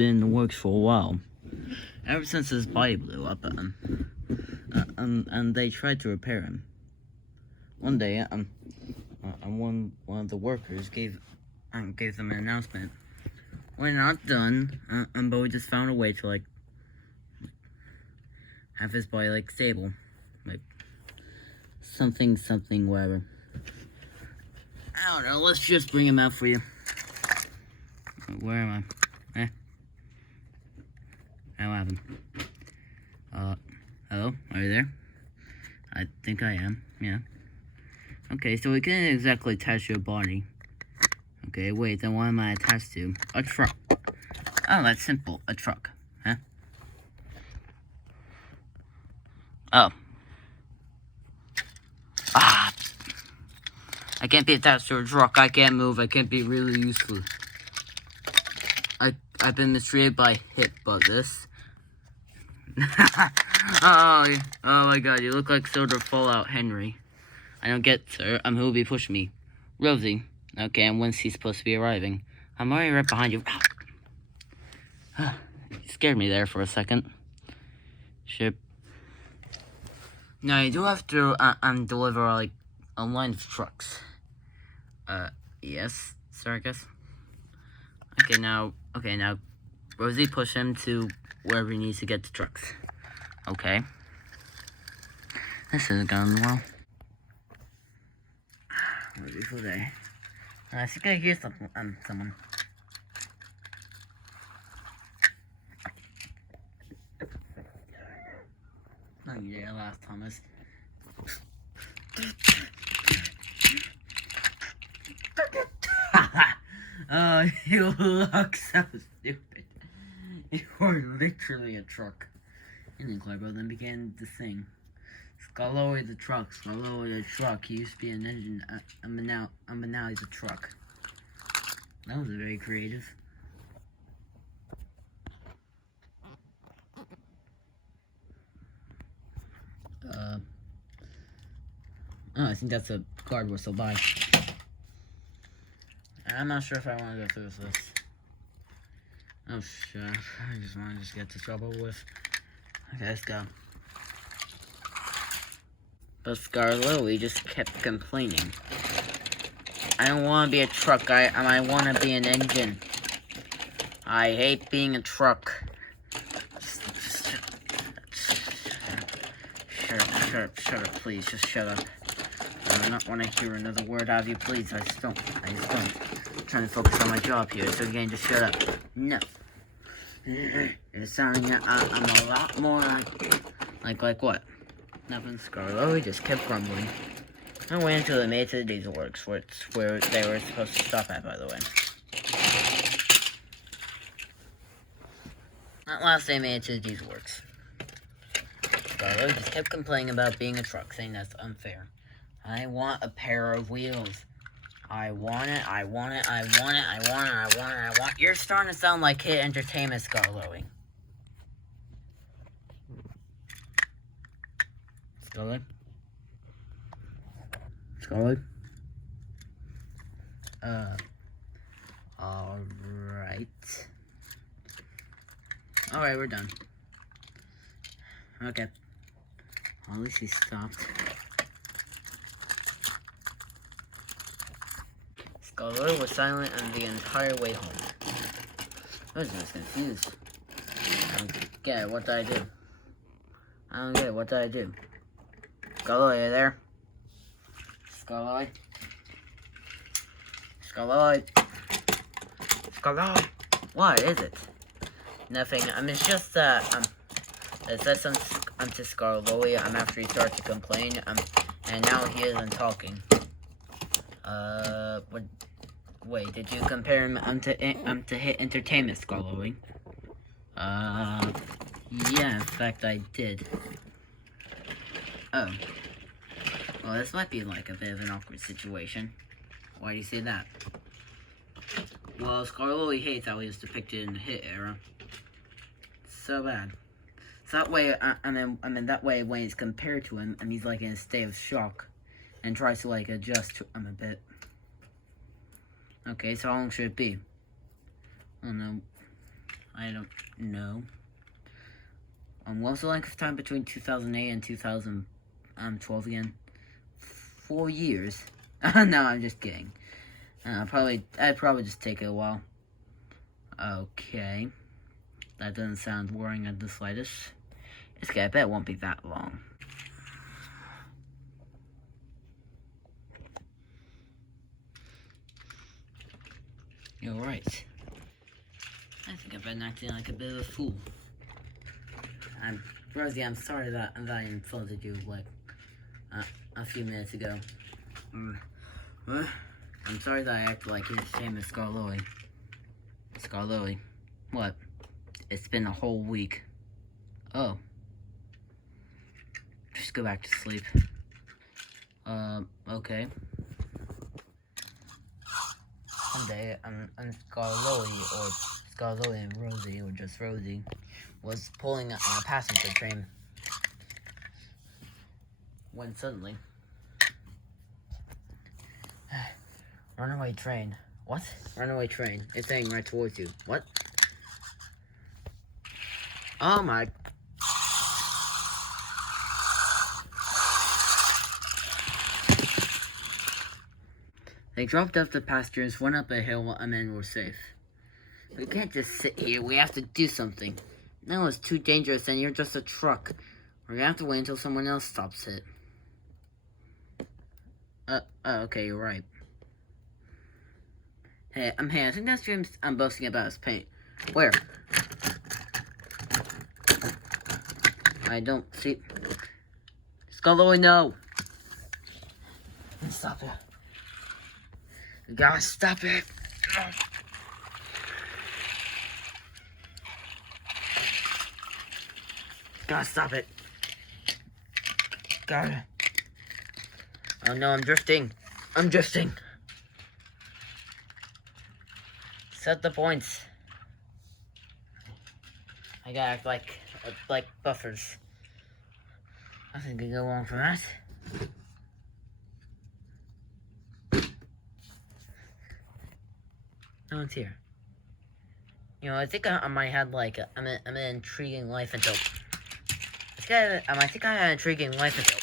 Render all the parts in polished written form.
been in the works for a while. Ever since his body blew up, and they tried to repair him. One day, one of the workers gave them an announcement. We're not done, but we just found a way to, like, have his body, like, stable. Like, something, whatever. I don't know, let's just bring him out for you. Where am I? What happened? Hello? Are you there? I think I am, yeah. Okay, so we can't exactly attach your body. Okay, wait, then what am I attached to? A truck. Oh, that's simple. A truck. Huh? Oh. Ah! I can't be attached to a truck. I can't move. I can't be really useful. I've been mistreated by hit but this. Oh my god, you look like sort of Fallout Henry. I don't get, sir. Who will be pushing me? Rosie. Okay, and when's he supposed to be arriving? I'm already right behind you. You scared me there for a second. Ship. Now, you do have to deliver, like, a line of trucks. Yes, sir, I guess. Okay, now, Rosie, push him to wherever he needs to get the trucks. Okay. This isn't going well. What a beautiful day. I think I hear someone. Oh yeah, last Thomas. Oh, you look so stupid. You are literally a truck. And then Clever then began to sing. Skarloey the truck, Skarloey the truck. He used to be an engine, but now he's a truck. That was very creative. Oh, I think that's a card whistle. Bye. I'm not sure if I want to go through this. Oh shit! I just want to get this trouble with. Okay, let's go. But Skarloey just kept complaining. I don't want to be a truck. I want to be an engine. I hate being a truck. Shut up, please. Just shut up. I do not want to hear another word out of you, please. I just don't. I'm trying to focus on my job here, so again, just shut up. No. It's sounding, I'm a lot more like what? Nothing. Skarloey just kept grumbling. I went until they made it to the diesel works, where they were supposed to stop at, by the way. At last, they made it to the diesel works. Skarloey just kept complaining about being a truck, saying that's unfair. I want a pair of wheels. I want it. You're starting to sound like Hit Entertainment, Skarloey. Skarloey? Alright. Alright, we're done. Okay. Well, at least he stopped. Skarloey was silent and the entire way home. I was just confused. I don't get it. What did I do? I don't get it. What did I do? Skarloey, are you there? Skarloey? Skarloey? Skarloey? What is it? Nothing. It's just that, it says to Skarloey, after he started to complain, and now he isn't talking. Wait, did you compare him, to Hit Entertainment, Skarloey? Yeah, in fact, I did. Oh. Well, this might be like a bit of an awkward situation. Why do you say that? Well, Skarloey hates how he was depicted in the Hit era. So bad. So that way, that way when he's compared to him, and he's like in a state of shock, and tries to like adjust to him a bit. Okay, so how long should it be? Oh no. I don't know. What was the length of time between 2008 and 2012 again? 4 years. No, I'm just kidding. I'd probably just take it a while. Okay. That doesn't sound worrying at the slightest. I bet it won't be that long. You're right. I think I've been acting like a bit of a fool. Rosie, I'm sorry that I insulted you, like, a few minutes ago. I'm sorry that I acted like his name is Skarloey. Skarloey. What? It's been a whole week. Oh. Just go back to sleep. Okay. Someday, Skarloey and Rosie, or just Rosie, was pulling a passenger train. When suddenly... Runaway train. What? Runaway train. It's heading right towards you. What? Oh my... They dropped off the passengers, went up a hill, and then were safe. We can't just sit here. We have to do something. No, it's too dangerous, and you're just a truck. We're gonna have to wait until someone else stops it. Okay, you're right. Hey, I think that's James I'm boasting about his paint. Where? I don't see... Skarloey, no! Stop it. You gotta stop it. Gotta stop it. Gotta. Oh no, I'm drifting. I'm drifting. Set the points. I gotta act like buffers. Nothing can go wrong from that. No one's here. You know, I think I might have like an intriguing life until. I think I had an intriguing life until.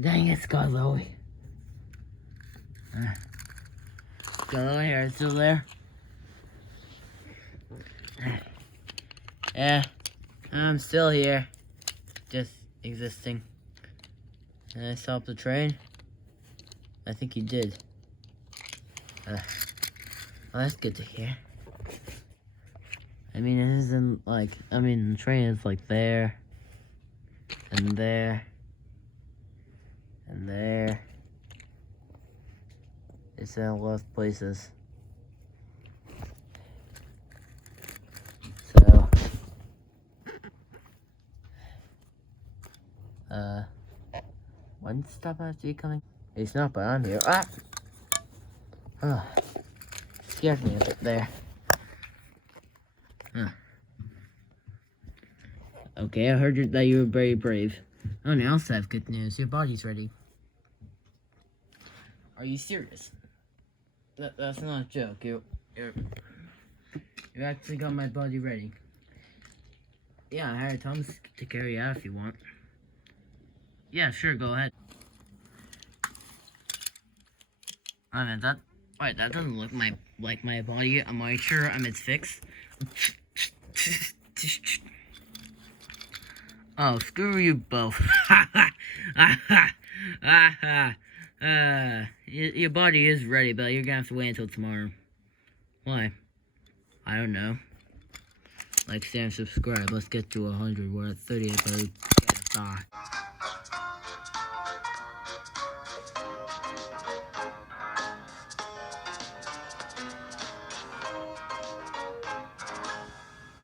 Dang it, Skarloey. Skarloey, are you still there? Yeah, I'm still here. Just existing. Did I stop the train? I think you did. Well, that's good to hear. I mean, it isn't like, the train is like there, and there, and there. It's in a lot of places. So, when's the stop after coming? It's not, but I'm here. Ah! Oh, scared me a bit there. Huh. Okay, I heard that you were very brave. Oh, now I also have good news. Your body's ready. Are you serious? That's not a joke. You actually got my body ready. Yeah, I hired Thomas to carry out if you want. Yeah, sure, go ahead. I mean, that doesn't look like my body. Am I sure it's fixed? Oh, screw you both. Your body is ready, but you're gonna have to wait until tomorrow. Why? I don't know. Like, share, and subscribe. Let's get to 100. We're at 38, but we gotta die.